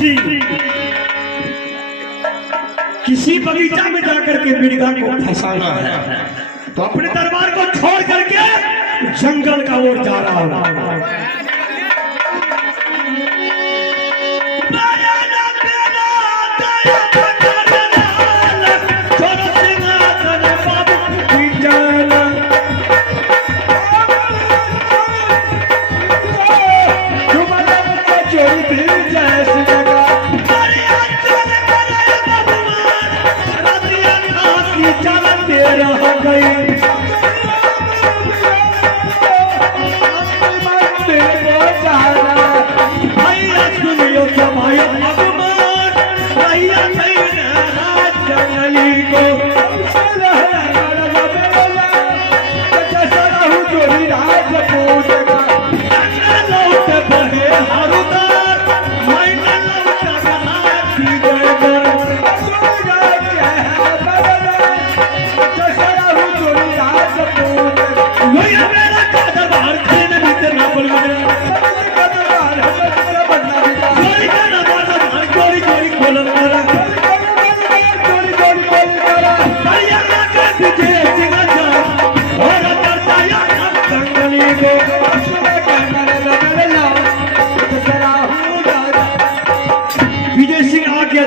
किसी किसी बगीचा में जाकर के मृगा को फंसाना है तो अपने दरबार को छोड़ करके जंगल का ओर जा रहा हूं।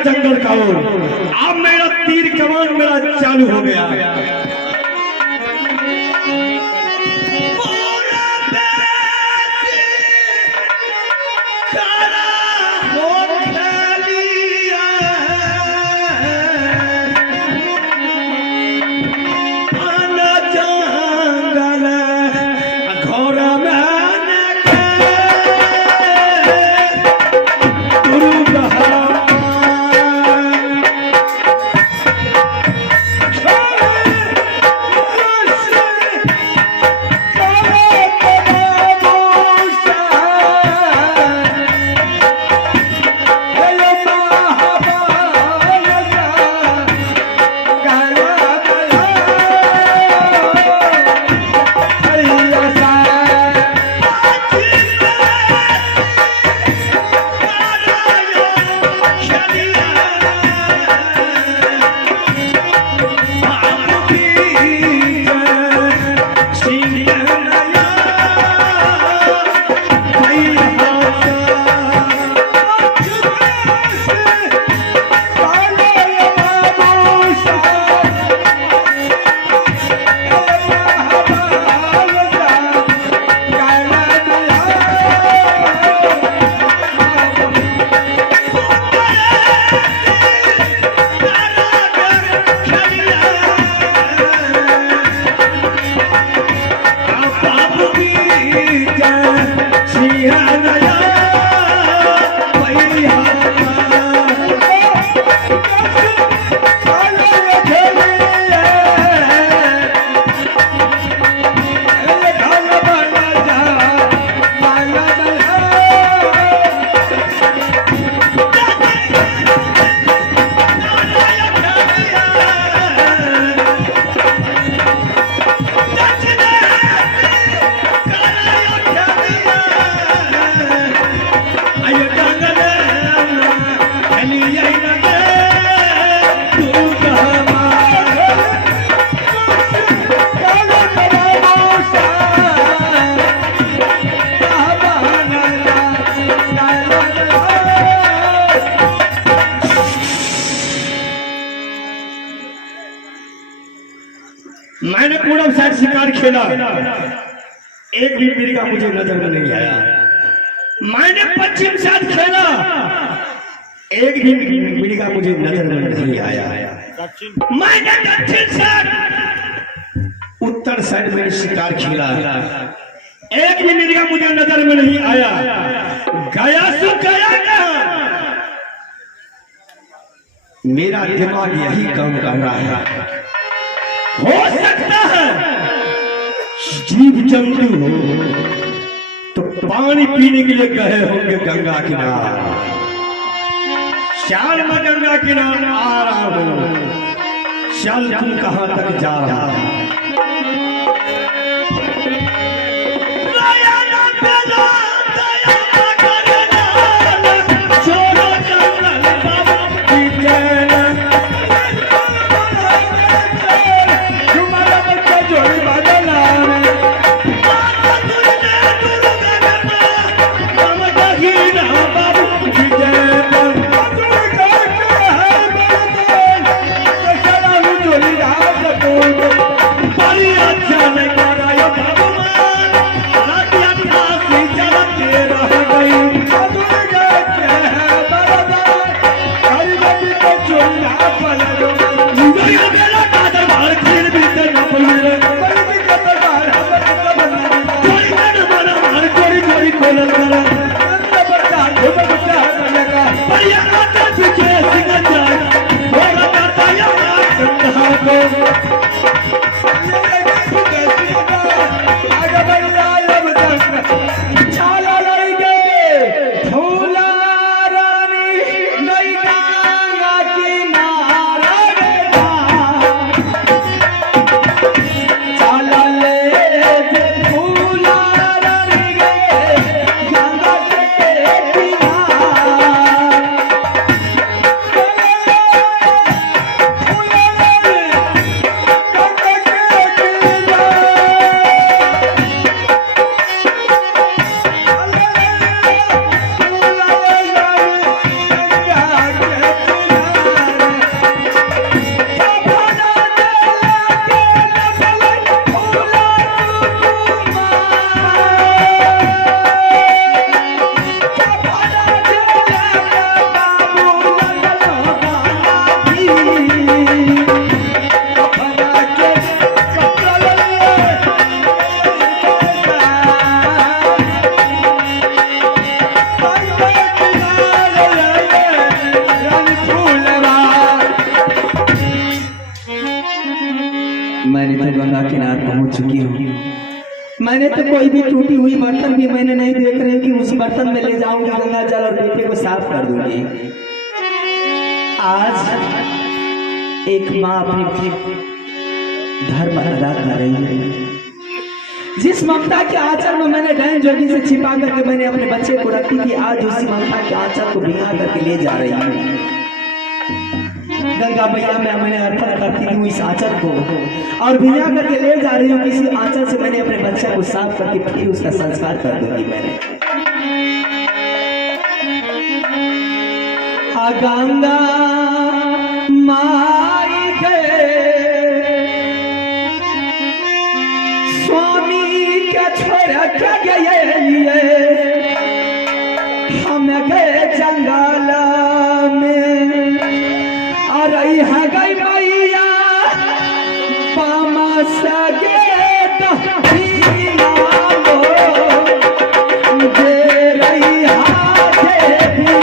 जंगल का ओर अब मेरा तीर कमान मेरा चालू हो गया। मैंने पूरब साइड शिकार खेला, एक भी मृगा मुझे नजर में नहीं आया। मैंने पश्चिम साइड खेला, एक भी मृगा मुझे नजर में नहीं आया। मैंने दक्षिण साइड उत्तर साइड में शिकार खेला, एक भी मृगा मुझे नजर में नहीं आया। गया सो गया कहां? मेरा दिमाग यही काम कर रहा है। हो सकता है जीव जंतु हो तो पानी पीने के लिए गए होंगे गंगा किनारे। शाल में गंगा किनारे आ रहा हूं, चल तुम कहां तक जा रहा है? दया ना दया दया ना बढ़िया आता तुझे सिकंदर थोड़ा करता या कंधा को आगे बढ़िया लब तक छाला लगे फूला रानी नहीं गंगा किनारा बेटा छाला ले फूला रानी गे गंगा के मैंने तो गंगा किनार पहुंच चुकी हूँ। मैंने तो कोई भी टूटी हुई बर्तन भी मैंने नहीं देख रही कि उस बर्तन में ले जाऊंगी गंगा जल और पीठे को साफ कर दूंगी। आज एक माँ अपनी धर्म अदा कर रही है। जिस ममता के आंचल में मैंने डैन जोगी से छिपा करके मैंने अपने बच्चे को रखी थी, आज उसी ममता के आंचल को भिगा करके ले जा रही हूँ। गंगा मैया में मैंने अर्पण करती हूँ इस आंचल को और भिजा करके ले जा रही हूँ। किसी आंचल से मैंने अपने बच्चे को साफ करके फिर उसका संस्कार कर दूंगी। मैंने गंगा माई के स्वामी के छोड़ के गए हम गए जंगल में रही है गई मैया पामस गे दे रही हाथे भी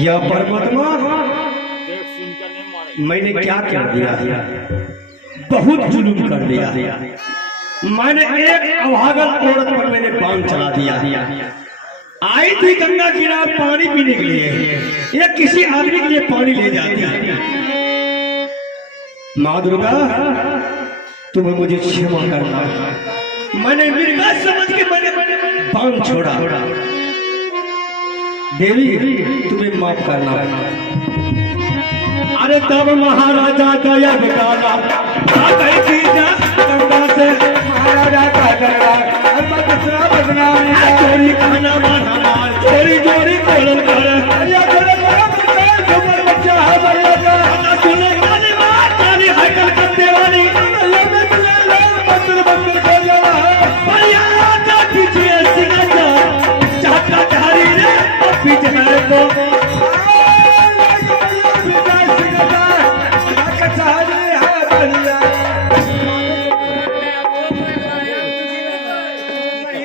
यह परमात्मा मैंने क्या कर दिया, बहुत जुल्म कर दिया। मैंने एक अभागन औरत पर मैंने बाण चला दिया। आई थी गंगा किनारे पानी पीने के लिए, या किसी आदमी के लिए पानी ले जाती। माँ दुर्गा तुम्हें मुझे क्षमा करना, मैंने मृगा समझ के मैंने बाण छोड़ा। देवी तुम्हें माफ करना। अरे तब महाराजा दया बेकारा गंगा से महाराजा का डरा चोरी खाना बना मार चोरी चोरी कोलन कर बच्चा है मर्यादा सुने वाली बात वाली हकल करते वाली मंदिर मंदिर को जाना है मर्यादा पीछे सिंगा चाहता धारी रे पीछे मेरे को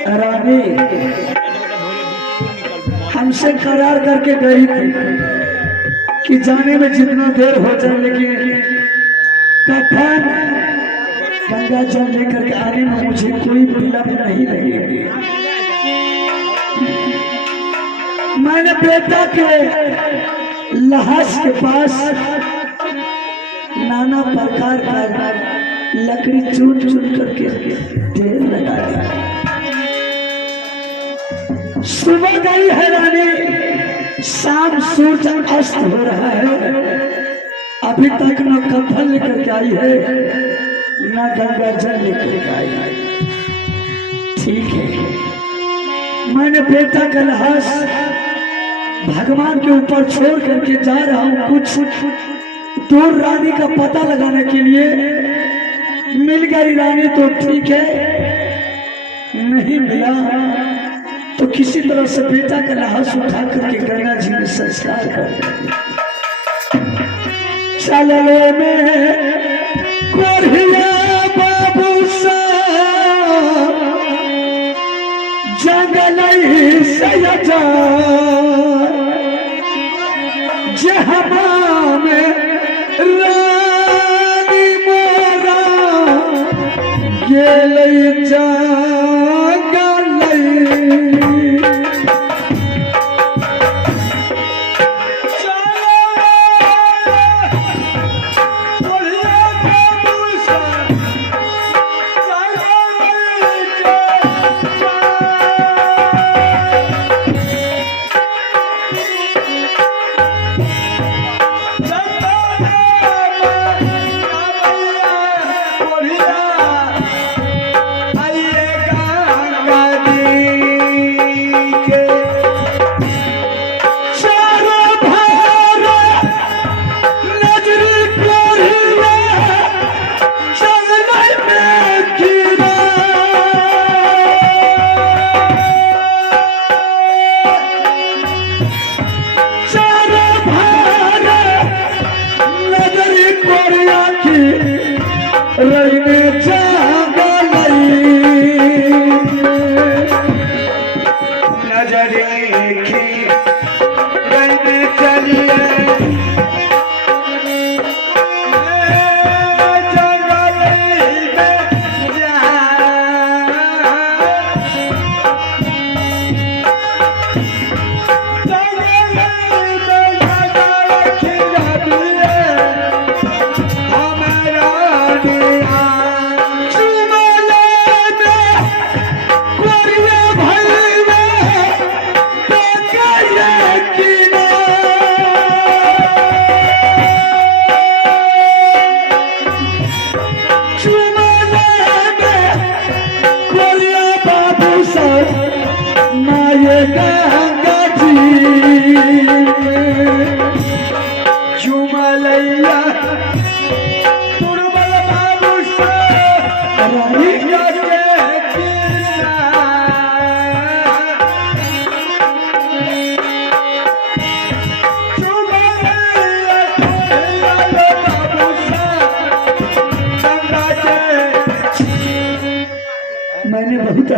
रानी हमसे करार करके गई थी कि जाने में जितना देर हो जाए लेकिन कफन गंगा जल लेकर के आने में मुझे कोई विलंब नहीं लगेगी। मैंने बेटा के लहास के पास नाना प्रकार का लकड़ी चुन चुन करके ढेर लगा दिया। सुबह गई है रानी, शाम सूरज अस्त हो रहा है, अभी तक न कफन लेकर के आई है न गंगा जल लेकर के आई है। ठीक है, मैंने बेटा का लहास भगवान के ऊपर छोड़ करके जा रहा हूँ। कुछ दूर रानी का पता लगाने के लिए मिल गई रानी तो ठीक है, नहीं मिला तो किसी तरह से बेटा का लाश उठा करके गंगा जी में संस्कार कर चले में कोरिया बाबू सा जंगल से जा जहां में रानी मोरा गेले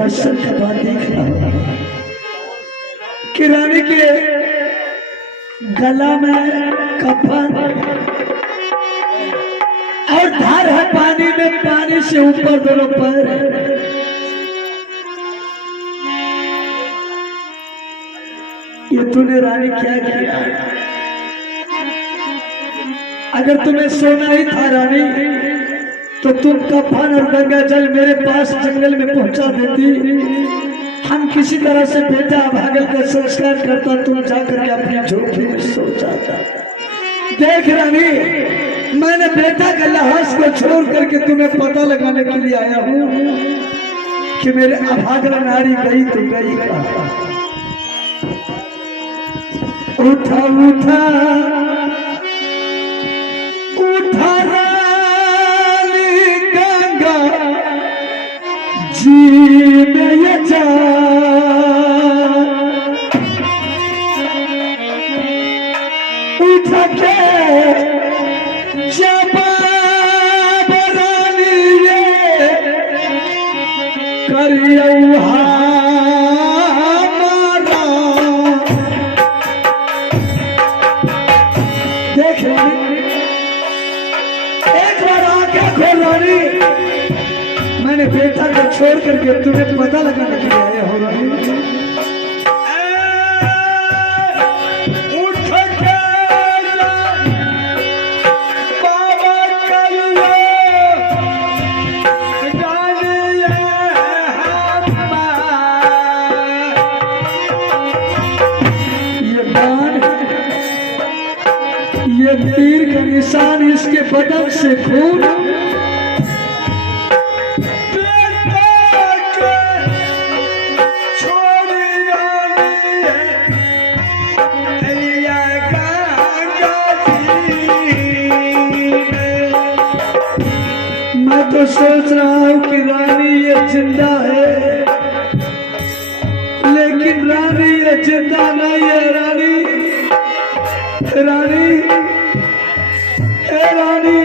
दर्शन के बाद देख रहा हूं कि रानी के गला में कफन और धार है पानी में, पानी से ऊपर दोनों पर। ये तूने रानी क्या किया? अगर तुम्हें सोना ही था रानी तो तुम कफन और गंगा जल मेरे पास जंगल में पहुंचा देती। हम किसी तरह से बेटा भागल का संस्कार करता, तुम जाकर के अपनी झोपड़ी में सो जाता। देख रानी, मैंने बेटा का लाश को छोड़ करके तुम्हें पता लगाने के लिए आया हूँ कि मेरे अभागला नारी गई तो गई कहाँ। उठा उठा उठा रानी गंगा जी में ये जा, उठा के जब रानी ये करियो हमारा। देख एक बार आंखें खोल रानी, मैंने बेटा को छोड़ करके तुम्हें पता लगाने के लिए आया हो रानी। ये तीर का निशान, इसके बदन से खून मैं तो सोच रहा हूँ कि रानी ये जिंदा है, लेकिन रानी ये जिंदा नहीं है। रानी रानी रानी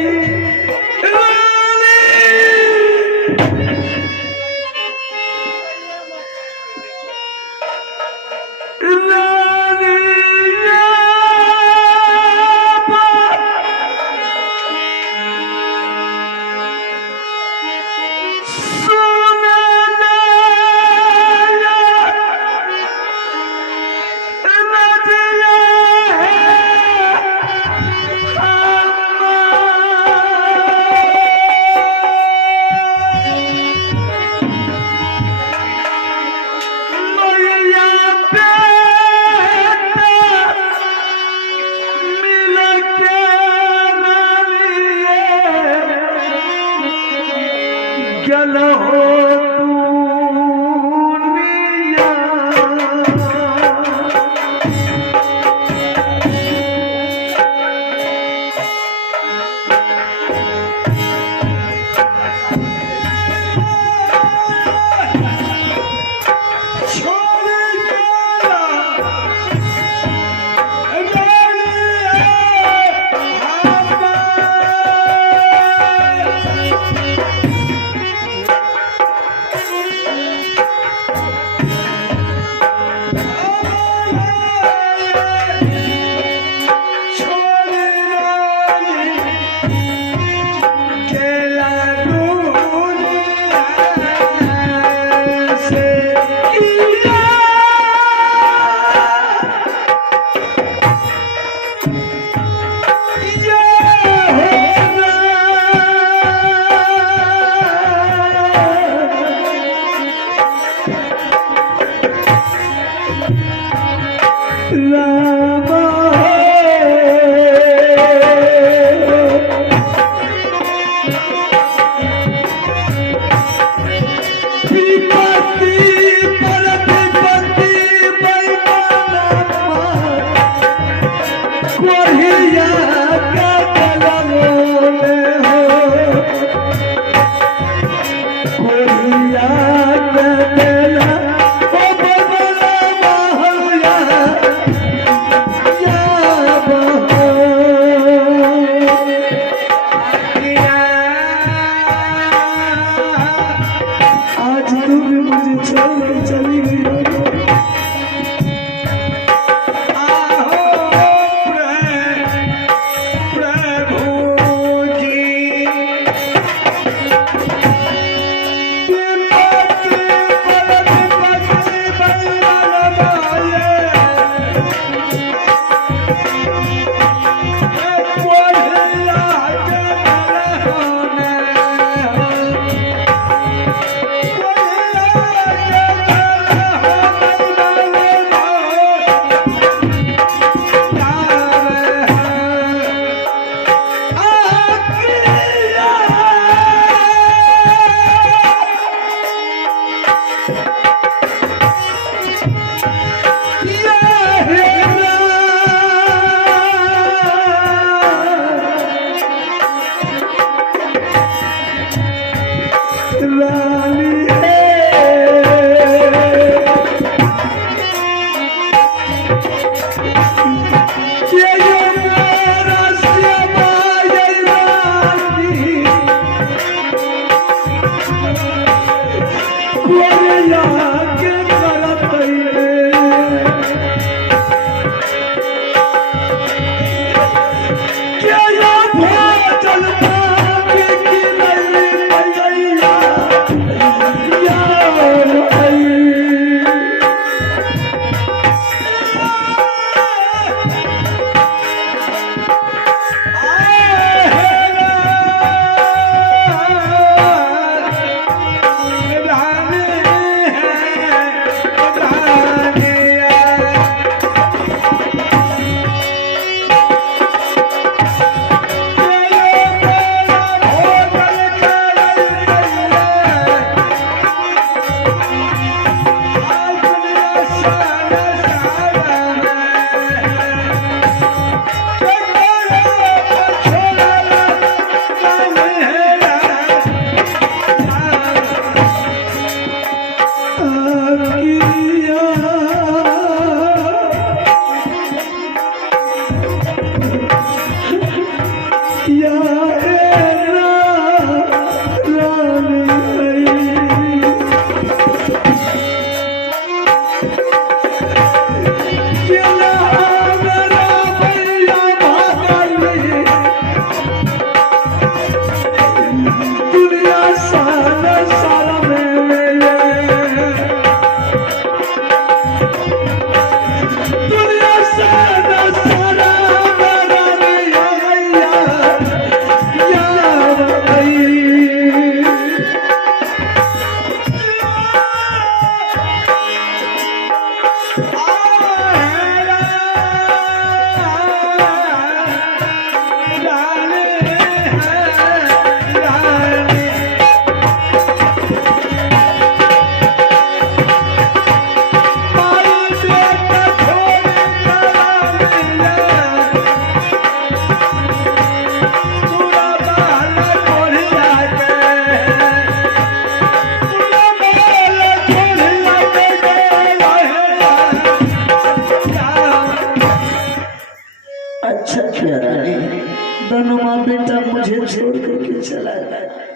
नुमा बेटा मुझे छोड़ करके चला गया।